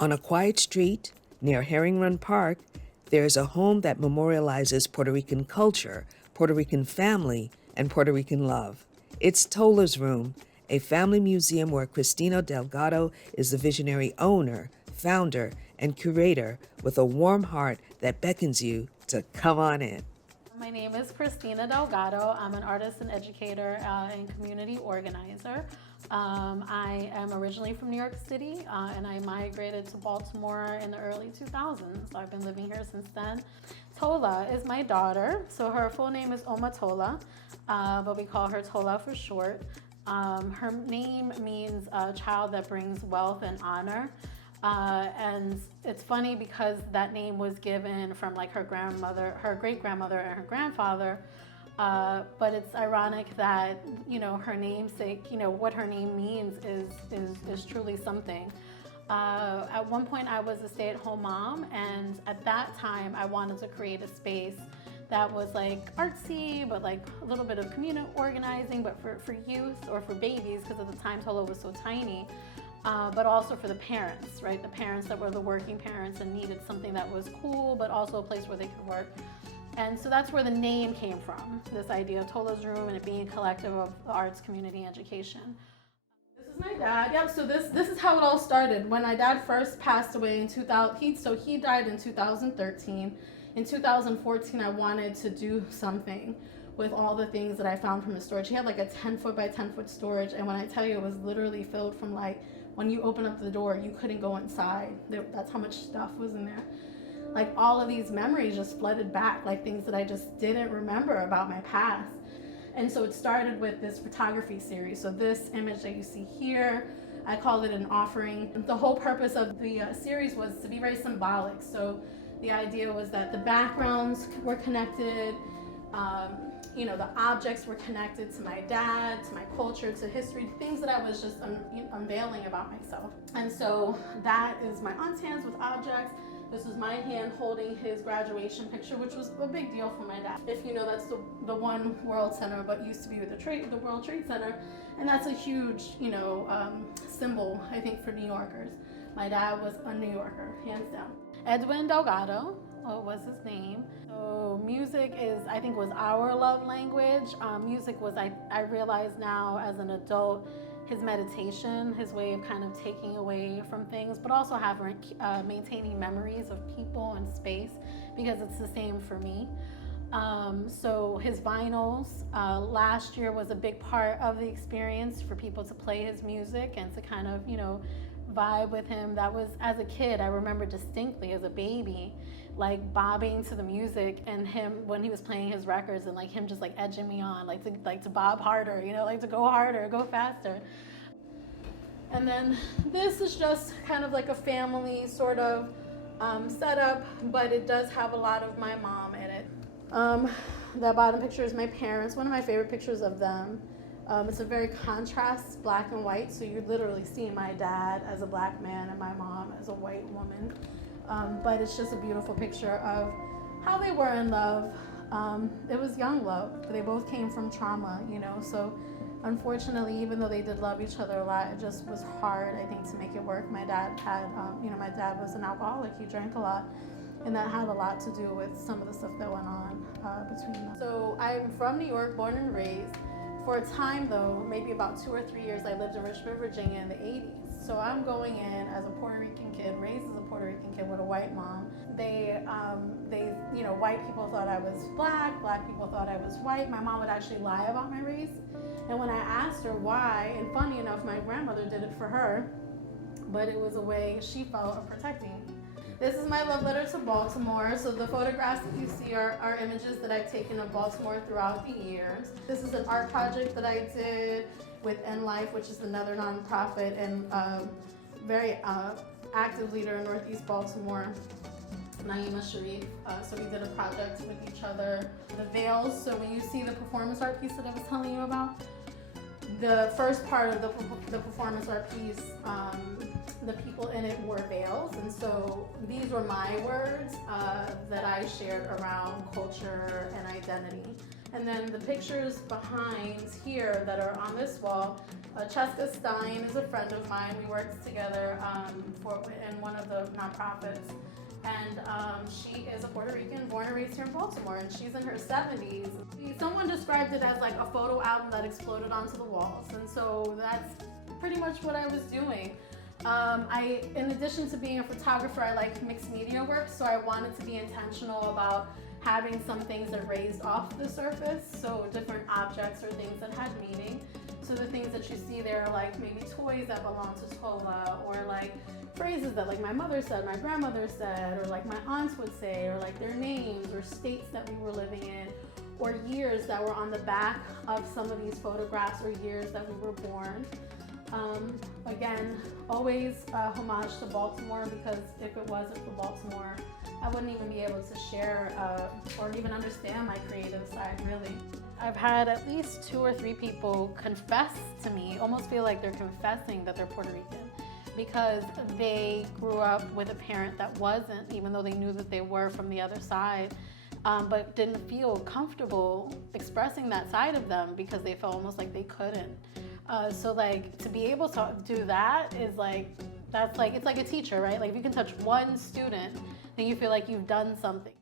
On a quiet street near Herring Run Park, there is a home that memorializes Puerto Rican culture, Puerto Rican family, and Puerto Rican love. It's Tola's Room, a family museum where Cristina Delgado is the visionary owner, founder, and curator with a warm heart that beckons you to come on in. My name is Cristina Delgado. I'm an artist and educator and community organizer. I am originally from New York City and I migrated to Baltimore in the early 2000s. I've been living here since then. Tola is my daughter, so her full name is Tola, but we call her Tola for short. Her name means a child that brings wealth and honor. And it's funny because that name was given from like her grandmother, her great-grandmother, and her grandfather. But it's ironic that, her namesake, what her name means is truly something. At one point I was a stay-at-home mom, and at that time I wanted to create a space that was like artsy, but like a little bit of community organizing, but for youth or for babies, because at the time Tola was so tiny. But also for the parents, right? The parents that were the working parents and needed something that was cool, but also a place where they could work. And so that's where the name came from, this idea of Tola's Room and it being a collective of arts, community, education. This is my dad. Yep, so this is how it all started. When my dad first passed away in 2000, he died in 2013. In 2014, I wanted to do something with all the things that I found from his storage. He had like a 10-foot by 10-foot storage, and when I tell you, it was literally filled from like, when you open up the door, you couldn't go inside. That's how much stuff was in there. Like all of these memories just flooded back, like things that I just didn't remember about my past. And so it started with this photography series. So this image that you see here, I called it an offering. The whole purpose of the series was to be very symbolic. So the idea was that the backgrounds were connected, the objects were connected to my dad, to my culture, to history, things that I was just unveiling about myself. And so that is my aunt's hands with objects. This was my hand holding his graduation picture, which was a big deal for my dad. If you know, that's the One World Center, but used to be with the World Trade Center. And that's a huge, symbol, I think, for New Yorkers. My dad was a New Yorker, hands down. Edwin Delgado was his name. So music was our love language. Music was, I realize now as an adult, his meditation, his way of kind of taking away from things, but also maintaining memories of people and space, because it's the same for me. So his vinyls, last year was a big part of the experience for people to play his music and to kind of, vibe with him. That was, as a kid, I remember distinctly as a baby, like bobbing to the music and him when he was playing his records, and like him just like edging me on, like to bob harder, like to go harder, go faster. And then this is just kind of like a family sort of setup, but it does have a lot of my mom in it. That bottom picture is my parents, one of my favorite pictures of them. It's a very contrast, black and white, so you literally see my dad as a black man and my mom as a white woman. But it's just a beautiful picture of how they were in love. It was young love, but they both came from trauma, so unfortunately, even though they did love each other a lot, it just was hard, I think, to make it work. My dad had, my dad was an alcoholic, he drank a lot, and that had a lot to do with some of the stuff that went on between them. So I'm from New York, born and raised. For a time though, maybe about 2 or 3 years, I lived in Richmond, Virginia in the 80s. So I'm going in as a Puerto Rican kid, raised as a Puerto Rican kid with a white mom. White people thought I was black people thought I was white. My mom would actually lie about my race. And when I asked her why, and funny enough, my grandmother did it for her, but it was a way she felt of protecting me. This is my love letter to Baltimore. So the photographs that you see are images that I've taken of Baltimore throughout the years. This is an art project that I did with End Life, which is another nonprofit and very active leader in Northeast Baltimore, Naima Sharif. So we did a project with each other. The veils, so when you see the performance art piece that I was telling you about, the first part of the performance art piece, the people in it wore veils, and so these were my words that I shared around culture and identity. And then the pictures behind here that are on this wall, Cheska Stein is a friend of mine. We worked together in one of the nonprofits. And she is a Puerto Rican, born and raised here in Baltimore, and she's in her 70s. Someone described it as like a photo album that exploded onto the walls, and so that's pretty much what I was doing. In addition to being a photographer, I like mixed media work, so I wanted to be intentional about having some things that raised off the surface, so different objects or things that had meaning. So the things that you see there are like maybe toys that belong to Tola, or like phrases that like my mother said, my grandmother said, or like my aunts would say, or like their names or states that we were living in, or years that were on the back of some of these photographs, or years that we were born. Again, always homage to Baltimore, because if it wasn't for Baltimore, I wouldn't even be able to share or even understand my creative side, really. I've had at least 2 or 3 people confess to me, almost feel like they're confessing that they're Puerto Rican, because they grew up with a parent that wasn't, even though they knew that they were from the other side, but didn't feel comfortable expressing that side of them because they felt almost like they couldn't. So like to be able to do that is like, that's like, it's like a teacher, right? Like if you can touch one student, then you feel like you've done something.